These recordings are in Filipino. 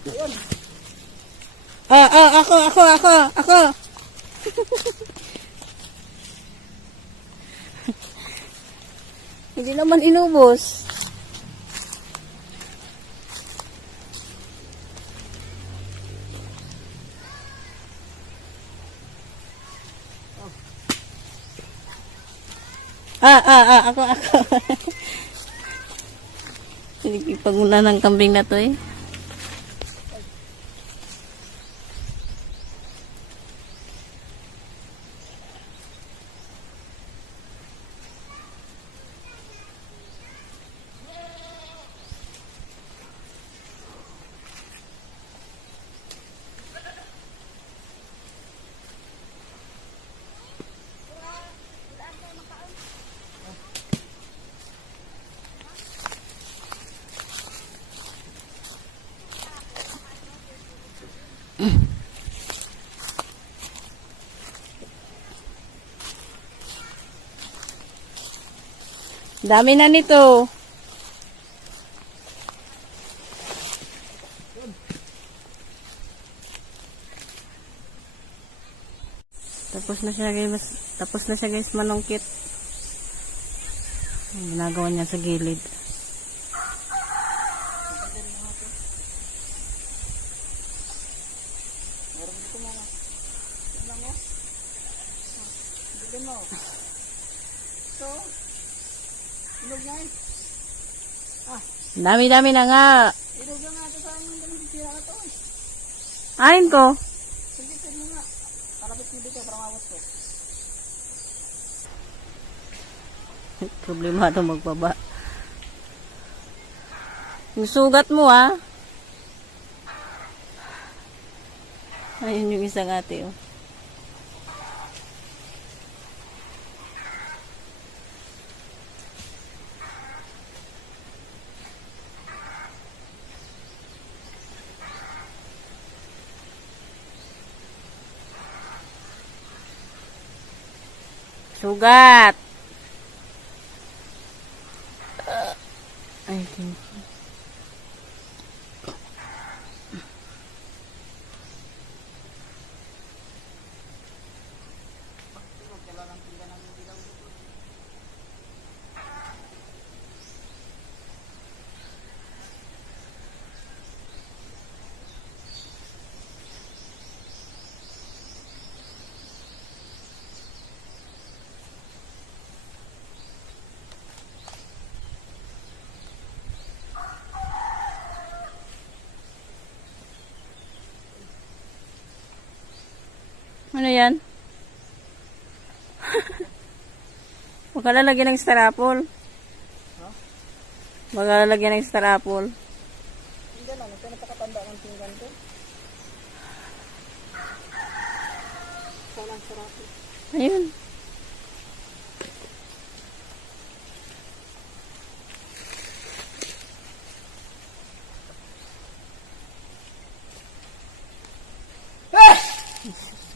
Ayun. Ako. Hindi naman inubos. Ako. Pagmula ng kambing na to eh. Dami na nito. Tapos na siya guys manungkit. Ginagawa niya sa gilid. Dami-dami na nga. Ain ko. Problema ito magbaba. Yung sugat mo ah. Ayun yung isang ate oh. Sugat. I think. Ano yan? Huwag ka lalagyan ng star apple. Huwag ka lalagyan ng star apple. Hindi lang. Ito napakatanda ng pinggan ko. Sana ang sarap. Ayun.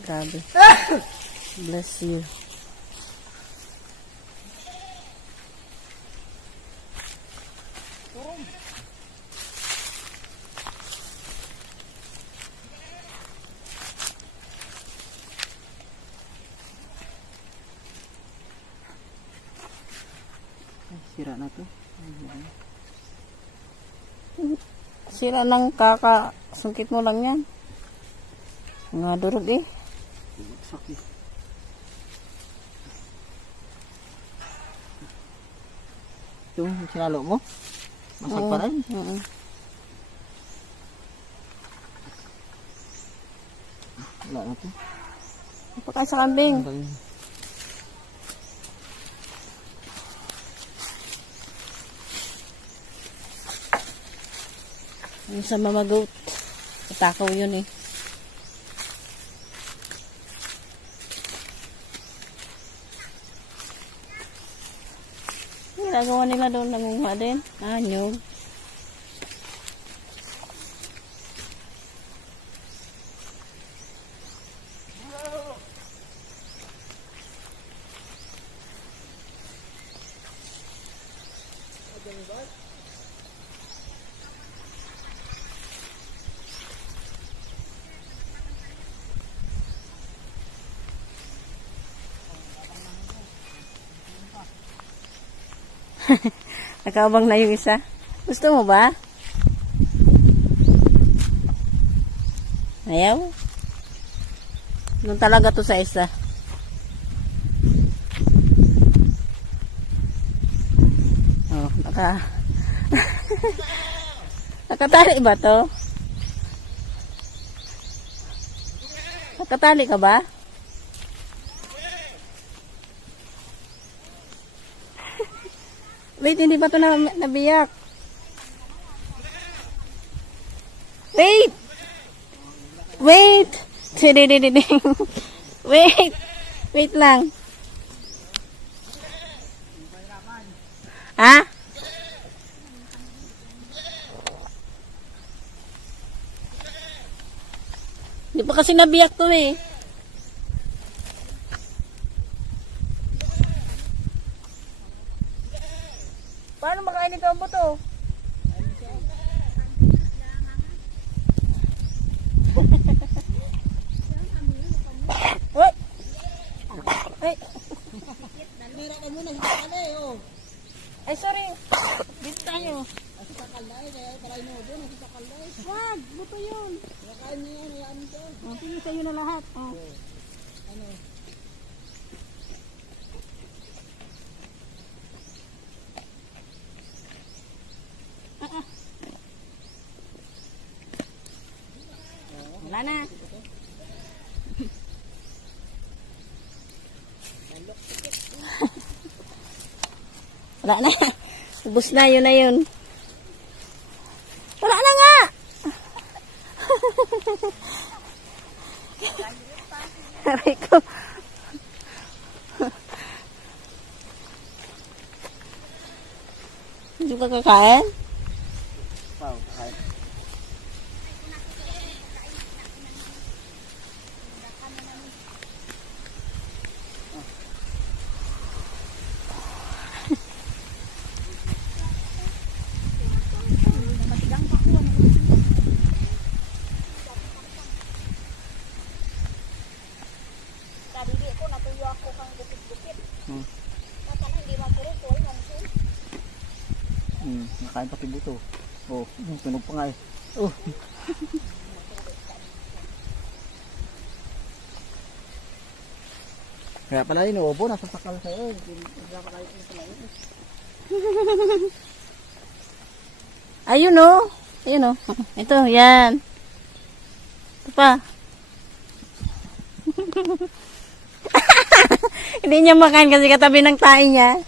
Grabe. Bless you. Sira na to. Sira ng kakasungkit mo lang yan. Nga durog eh. Sakit. Yung sinalo mo? Masag pa rin? Wala na to. Pakain sa kambing. Yung sa mamagoat. Patakaw yun eh. Ginagawa nila doon nangunga din. Nyug. Nakaabang na yung isa. Gusto mo ba? Ayaw? Doon talaga to sa isa. Oh, nakatali ba to? Nakatali ka ba? Wait, hindi pa to nabiyak. Wait! Wait! Wait! Wait lang. Ha? Hindi pa kasi nabiyak to eh. Paano makain ito ang buto? What? Ay. Meron ka muna, hindi ka na eh, oh. Ay, sorry. Dito tayo. Kasi sakalay, kaya taray mo doon, kasi sakalay. Wag, buto yun. Nakain niyo yan, hayaan niyo. Tingin sa'yo na lahat. Oh. Ano? Wala na. Wala na. Ubus na, yun na yun. Wala na nga! Aray ko. Hindi ka kakain? Wow, kakain. Nakain pati buto. Oh, tunog pa nga eh. Oh. Kaya pala yun, opo, nasa sakal sa'yo. Ayun o. Ayun o. Ito, yan. Ito pa. Hindi niya makain kasi katabi ng tae niya.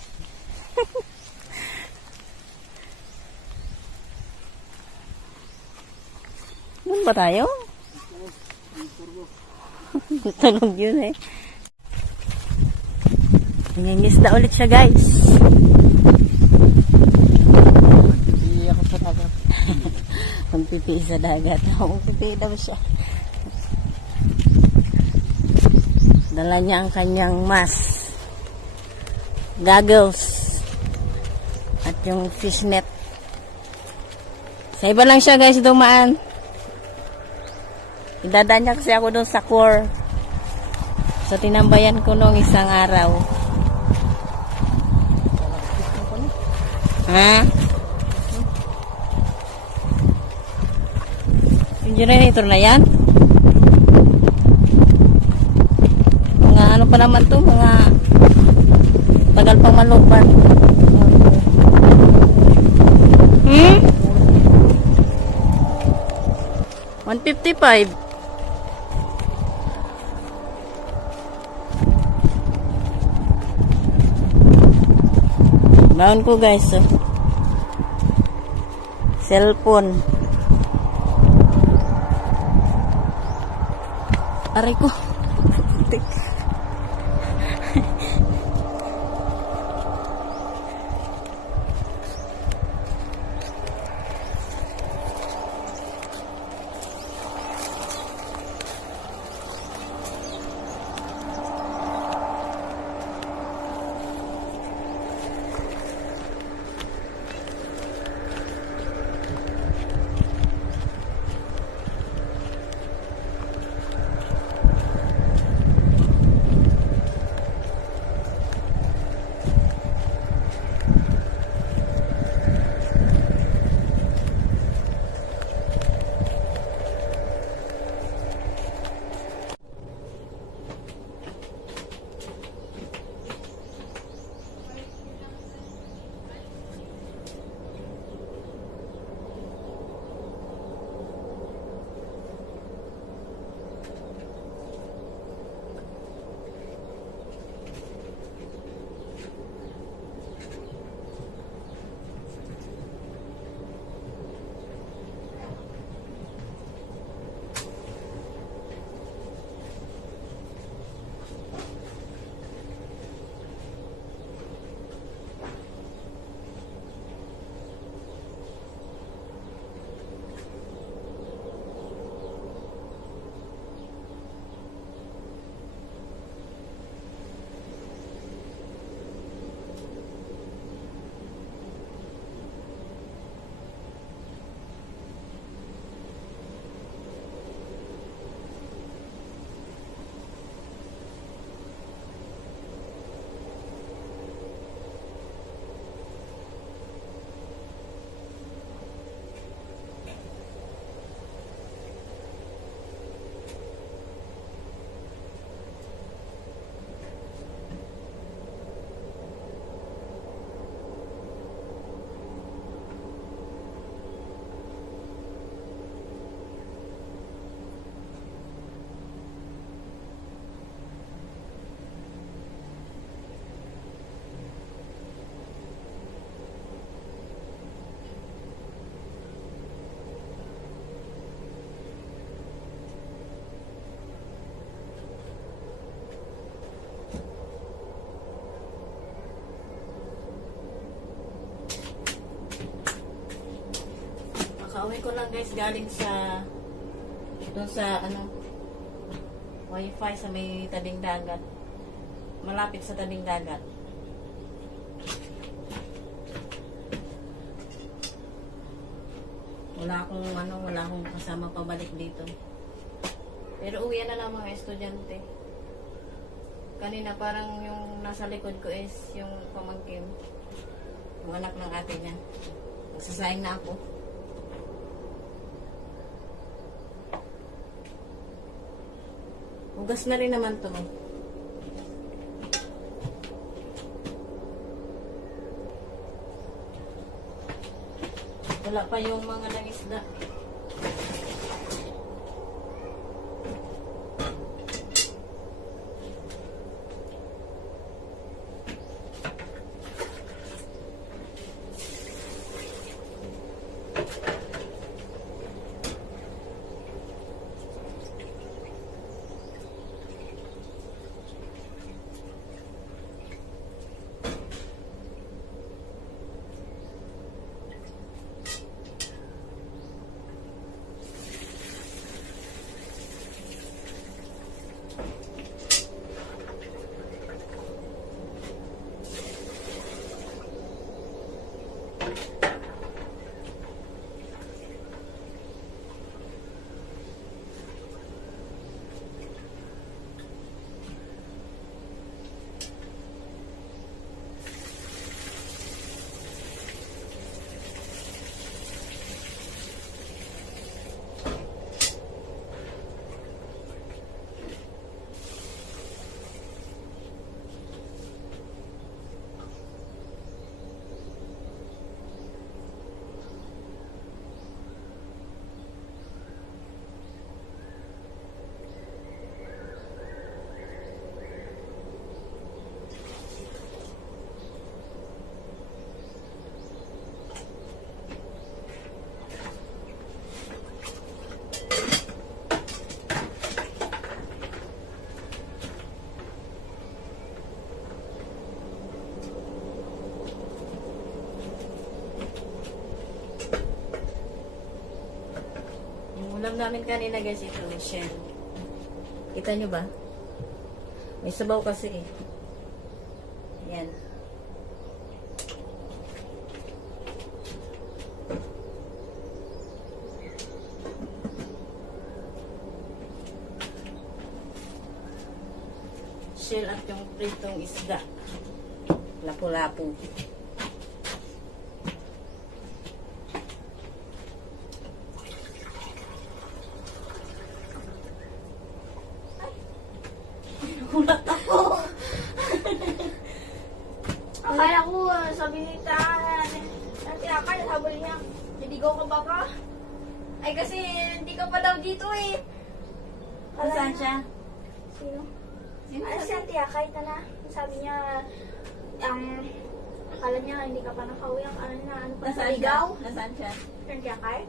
Doon ba tayo? Tunog yun eh. Nangingisda ulit siya guys. Hindi ako sa dagat. Magpipi sa dagat. Magpipi daw siya. Dala niya ang kanyang mask, goggles, at yung fishnet. Sa iba lang siya guys dumaan. Idadaan niya kasi ako doon sa core. So tinambayan ko nung isang araw. Ha? Yung generator na yan? Mga ano pa naman to, mga tagal pang malupan. 155. Baon ko guys, oh. Cellphone. Aray ko. Kakauwi ko lang guys galing sa doon sa wifi sa may tabing dagat. Malapit sa tabing dagat. Wala akong kasama pabalik dito. Pero uwi na lang mga estudyante. Kanina parang yung nasa likod ko is yung pamangkin. Yung anak ng ate niya. Nagsasayang na ako. Hugas na rin naman to. Wala pa yung mga langisda. Ulam namin kanina guys, ito may shell. Kita nyo ba? May sabaw kasi eh. Yan. Shell at yung pritong isda. Lapu-lapu. Nagulat ako. Akala ko, sabi ni Ate Akay, sabi niya, niligaw ka ba ka? Ay kasi, hindi ka pa daw dito eh. Saan siya? Sino? Sino Ay, si Ate Akay na. Sabi niya, akala niya hindi ka pa nakauwi. Ang ano na, ano pa, Nasaan siya? naligaw? Nasaan siya? Ate Akay?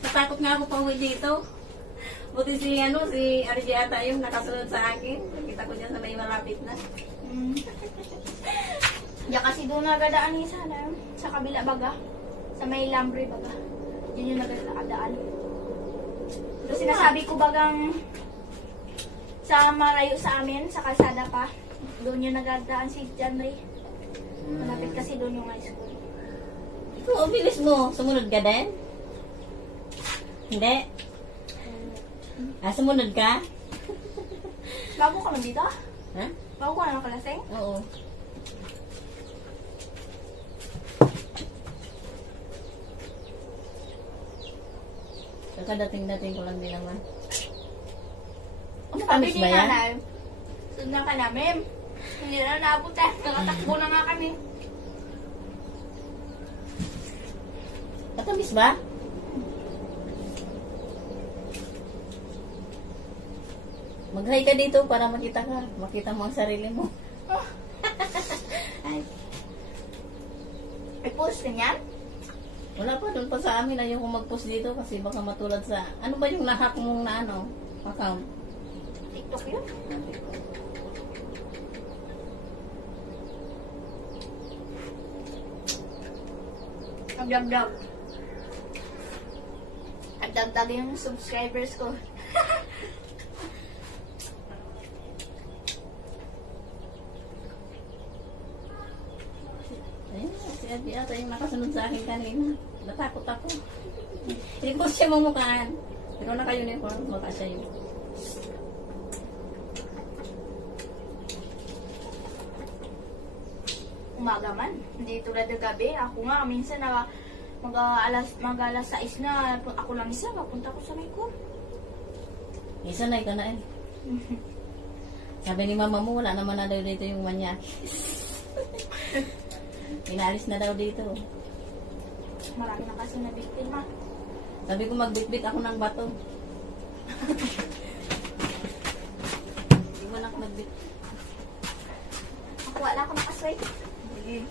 Natakot nga ako pa uwi dito. Buti si RJ ata yung nakasunod sa akin. Nakita ko dyan sa may malapit na. Diyan kasi doon nagadaan niya sana. Sa kabila baga. Sa may lambre baga. Yun yung nagadaan. So sinasabi ko bagang sa malayo sa amin, sa kalsada pa. Doon yung nagadaan si John Ray. Malapit kasi doon yung high school. Oo, bilis mo. Sumunod ka din? Hindi? Sumunod ka? Bago ka man dito? Ha? Bago ka na kalaseng? Oo. Kakadating-dating ko lang din naman. Matamis ba yan? Sundan ka namin. Hindi na naabot eh. Nakatakbo na nga kami. Matamis ba? Mag-hi ka dito para makita ka. Makita mo ang sarili mo. Ay, Ay, post ka niyan? wala pa. Doon pa sa amin. Ayaw ko mag-post dito kasi baka matulad sa... Ano ba yung nahack mong na account? TikTok yun? Nagdagdag. At dagdag yung subscribers ko. Ayun, si Adi ata yung nakasunod sa akin kanina. Natakot ako. Hindi ko siya mamukhaan. Pero naka-uniform, baka siya yun. Umaga man. Hindi tulad ng gabi. Ako nga, minsan na mag-alas 6 na ako lang isa. Papunta ko sa may ko. Isa na ikaw na eh. Sabi ni mama mo, wala naman na daw dito yung manyak. Inalis na daw dito. Marami na kasi na biktima. Sabi ko magbitbit ako ng bato. Hindi mo na ako magbit. Ako wala ako nakasway. Sige.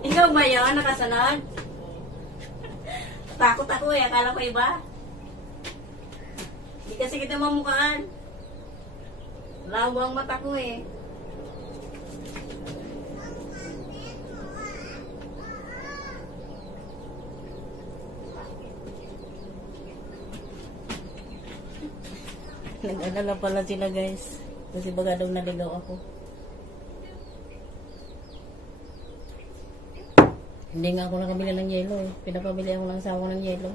Ikaw ba yun? Nakasunod? Takot ako eh. Akala ko iba. Hindi kasi kita mamukhaan. Lawang mata ko eh. Nag-alala pala sila guys. Kasi baga daw naligaw ako. Hindi nga ako nakabili ng yelo eh. Pinapabili ako ng asawa ng yelo.